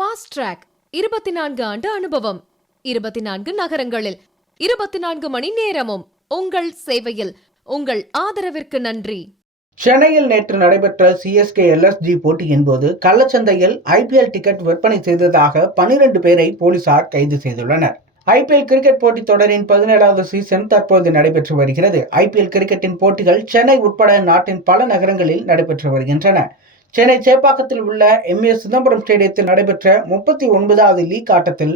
Fast track 24 ஆண்டு அனுபவம், 24 நகரங்களில் 24 மணி நேரமும் உங்கள் சேவையில். உங்கள் ஆதரவிற்கு நன்றி. சென்னையில் நேற்று நடைபெற்ற சிஎஸ்கே எல்எஸ்ஜி போட்டியின் போது கள்ளச்சந்தையில் ஐபிஎல் டிக்கெட் விற்பனை செய்ததாக 12 பேரை போலீசார் கைது செய்துள்ளனர். ஐபிஎல் கிரிக்கெட் போட்டி தொடரின் 17வது சீசன் தற்போது நடைபெற்று வருகிறது. ஐபிஎல் கிரிக்கெட்டின் போட்டிகள் சென்னை உட்பட நாட்டின் பல நகரங்களில் நடைபெற்று வருகின்றன. சென்னை சேப்பாக்கத்தில் உள்ள எம்ஏ சிதம்பரம் ஸ்டேடியத்தில் நடைபெற்ற 39வது லீக் ஆட்டத்தில்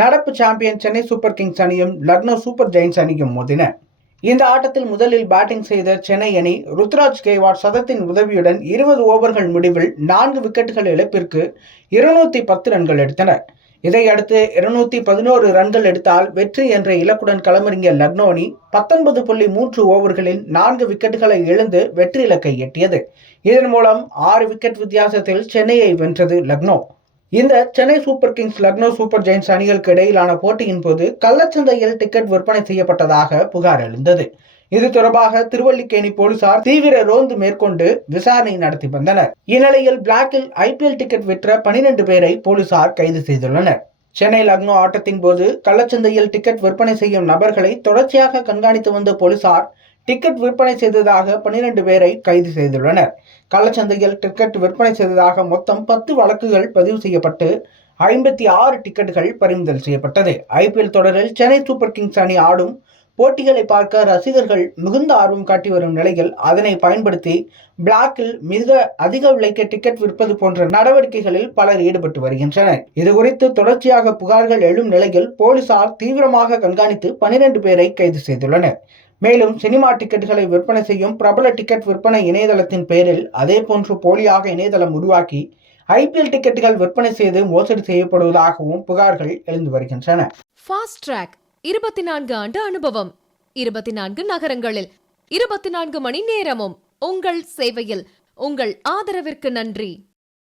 நடப்பு சாம்பியன் சென்னை சூப்பர் கிங்ஸ் அணியும் லக்னோ சூப்பர் ஜெயின்ஸ் அணியும் மோதின. இந்த ஆட்டத்தில் முதலில் பேட்டிங் செய்த சென்னை அணி ருத்ராஜ் கேவாட் சதத்தின் உதவியுடன் 20 ஓவர்கள் முடிவில் 4 விக்கெட்டுகள் இழப்பிற்கு 210 ரன்கள் எடுத்தனர். இதையடுத்து 211 ரன்கள் எடுத்தால் வெற்றி என்ற இலக்குடன் களமிறங்கிய லக்னோ அணி 19.3 ஓவர்களில் 4 விக்கெட்டுகளை இழந்து வெற்றி இலக்கை எட்டியது. இதன் மூலம் 6 விக்கெட் வித்தியாசத்தில் சென்னையை வென்றது லக்னோ. இந்த Chennai super kings Lucknow super giants அணிகளுக்கு இடையிலான போட்டியின் போது கள்ளச்சந்தையில் டிக்கெட் விற்பனை செய்யப்பட்டதாக புகார் எழுந்தது. இது தொடர்பாக திருவல்லிக்கேணி போலீசார் தீவிர ரோந்து மேற்கொண்டு விசாரணை நடத்தி வந்தனர். இந்நிலையில் பிளாக்கில் ஐபிஎல் டிக்கெட் விற்ற 12 பேரை போலீசார் கைது செய்துள்ளனர். சென்னை லக்னோ ஆட்டத்தின் போது கள்ளச்சந்தையில் டிக்கெட் விற்பனை செய்யும் நபர்களை தொடர்ச்சியாக கண்காணித்து வந்த போலீசார் டிக்கெட் விற்பனை செய்ததாக 12 பேரை கைது செய்துள்ளனர். கள்ளச்சந்தையில் டிக்கெட் விற்பனை செய்ததாக மொத்தம் 10 வழக்குகள் பதிவு செய்யப்பட்டு 56 டிக்கெட்டுகள் பறிமுதல் செய்யப்பட்டது. ஐபிஎல் தொடரில் சென்னை சூப்பர் கிங்ஸ் அணி ஆடும் போட்டிகளை பார்க்க ரசிகர்கள் மிகுந்த ஆர்வம் காட்டி வரும் நிலையில் அதனை பயன்படுத்தி பிளாக்கில் மிக அதிக விலைக்கு டிக்கெட் விற்பது போன்ற நடவடிக்கைகளில் பலர் ஈடுபட்டு வருகின்றனர். இதுகுறித்து தொடர்ச்சியாக புகார்கள் எழும் நிலையில் போலீசார் தீவிரமாக கண்காணித்து 12 பேரை கைது செய்துள்ளனர். மேலும் சினிமா டிக்கெட்டுகளை விற்பனை செய்யும் பிரபல டிக்கெட் விற்பனை இணையதளத்தின் பெயரில் அதேபோன்று போலியாக இணையதளம் உருவாக்கி ஐபிஎல் டிக்கெட்டுகள் விற்பனை செய்து மோசடி செய்யப்படுவதாகவும் புகார்கள் எழுந்து வருகின்றன. ஃபாஸ்ட் ட்ராக் 24 ஆண்டு அனுபவம், 24 நகரங்களில் 24 மணி நேரமும் உங்கள் சேவையில். உங்கள் ஆதரவிற்கு நன்றி.